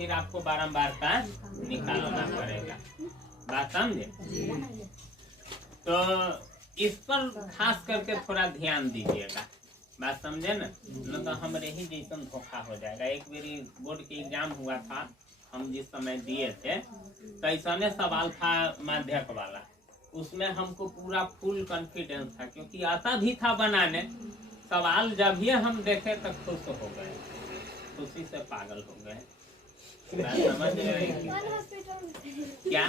फिर आपको बारंबारता निकालना पड़ेगा। बात समझे? तो इस पर खास करके थोड़ा ध्यान दीजिएगा। बात समझे ना? न तो हमरे ही जैसन धोखा हो जाएगा। एक मेरी बोर्ड के एग्जाम हुआ था, हम जिस समय दिए थे, तो ऐसा सवाल था माध्यक वाला। उसमें हमको पूरा फुल कॉन्फिडेंस था, क्योंकि आता भी था बनाने। सवाल जब भी हम देखे तो खुश हो गए, खुशी से पागल हो गए। समझ रहे क्या?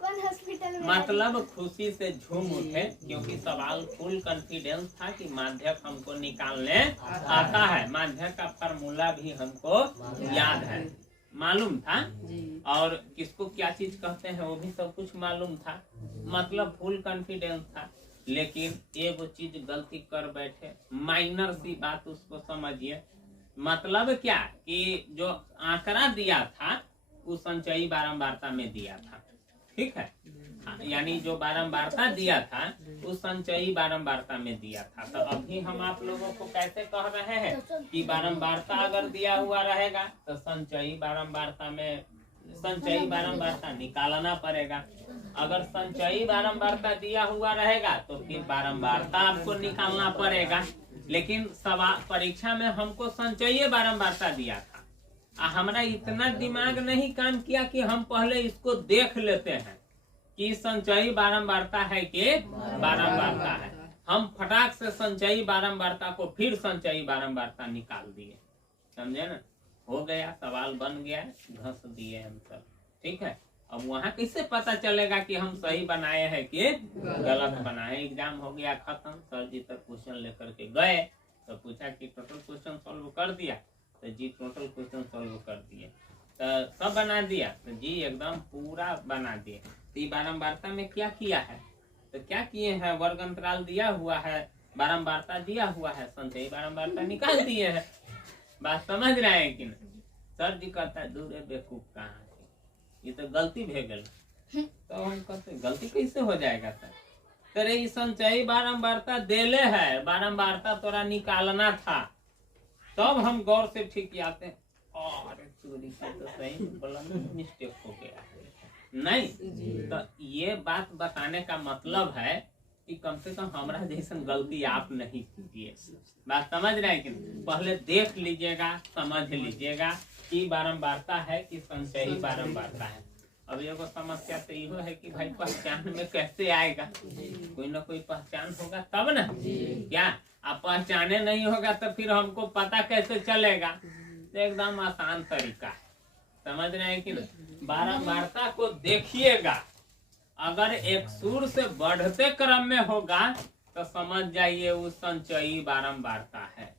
कौन हॉस्पिटल में? मतलब खुशी से झूम उठे, क्योंकि सवाल फुल कॉन्फिडेंस था कि माध्यक हमको निकालने आता है। माध्यक का फार्मूला भी हमको याद है, मालूम था, और किसको क्या चीज कहते हैं वो भी सब कुछ मालूम था। मतलब फुल कॉन्फिडेंस था। लेकिन एक चीज गलती कर बैठे, माइनर सी बात, उसको समझिए। मतलब क्या कि जो आंकड़ा दिया था वो संचयी बारंबारता में दिया था, ठीक है? यानी जो बारंबारता दिया था वो संचयी बारंबारता में दिया था। तो अभी हम आप लोगों को कैसे कह रहे हैं कि बारंबारता अगर दिया हुआ रहेगा तो संचयी बारंबारता निकालना पड़ेगा। अगर संचयी बारंबारता दिया हुआ रहेगा तो फिर बारंबारता आपको निकालना पड़ेगा। लेकिन सवाल परीक्षा में हमको संचयी बारंबारता दिया था। हमारा इतना दिमाग नहीं काम किया कि हम पहले इसको देख लेते हैं कि संचयी बारंबारता है कि बारंबारता है। हम फटाक से संचयी बारंबारता को फिर संचयी बारंबारता निकाल दिए। समझे ना? हो गया, सवाल बन गया, घस दिए हम सब, ठीक है? अब वहाँ कैसे पता चलेगा कि हम सही बनाए हैं कि गलत बनाए? एग्जाम हो गया खत्म, सर जी तक क्वेश्चन लेकर के गए तो पूछा कि टोटल क्वेश्चन सॉल्व कर दिया? तो जी टोटल क्वेश्चन सॉल्व कर दिए। तो सब बना दिया? तो जी एकदम पूरा बना दिए। तो ये बारंबारता में क्या किया है? तो क्या किए हैं? वर्ग अंतराल दिया हुआ है, बारंबारता दिया हुआ है, संचयी बारंबारता निकाल दिए हैं। बात समझ रहे हैं कि नहीं? सर जी कहता है दूर बेवकूफ कहाँ है, ये तो गलती भे गल। तो हम कहते गलती कैसे हो जाएगा सर? तेरे ये संचयी बारंबारता देले है, बारंबारता तोरा निकालना था, तब हम गौर से ठीक आते हैं। अरे चोरी से तो सही बोला, मिस्टेक हो गया नहीं। तो ये बात बताने का मतलब है कि कम से कम हमारा जैसा गलती आप नहीं कीजिए। बात समझ रहे हैं कि पहले देख लीजिएगा, समझ लीजिएगा कि बारंबारता है कि संचयी बारंबारता है। अब एगो समस्या तो यो है कि भाई पहचान में कैसे आएगा? कोई ना कोई पहचान होगा तब ना। क्या आप पहचाने नहीं होगा तो फिर हमको पता कैसे चलेगा? तो एकदम आसान तरीका है, समझ रहे हैं कि ना? बारंबारता को देखिएगा, अगर एक सुर से बढ़ते क्रम में होगा तो समझ जाइए वो संचयी बारंबारता है।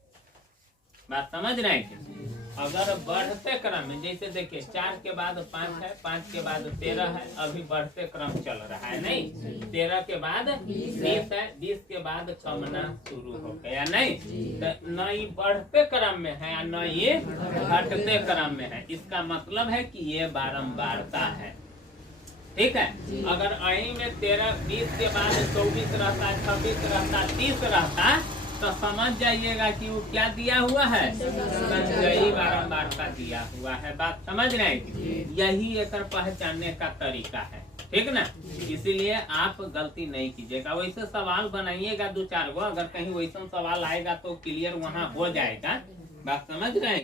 बात समझ रहे हैं कि अगर बढ़ते क्रम में, जैसे देखिए 4 के बाद 5 है, 5 के बाद 13 है, अभी बढ़ते क्रम चल रहा है नहीं? 13 के बाद 20 है, 20 के बाद कमना शुरू हो गया नहीं? तो न ये बढ़ते क्रम में है न ये घटते क्रम में है। इसका मतलब है कि ये बारंबारता है, ठीक है? अगर आई में 13 20 के बाद 24 रहता, 26 रहता, 30 रहता, तो समझ जाइएगा कि वो क्या दिया हुआ है? संचयी बारंबारता दिया हुआ है। बात समझ रहे हैं? यही एक पहचानने का तरीका है, ठीक ना? इसीलिए आप गलती नहीं कीजिएगा। वैसे सवाल बनाइएगा 2-4 गो, अगर कहीं वैसा सवाल आएगा तो क्लियर वहाँ हो जाएगा। बात समझ रहे हैं?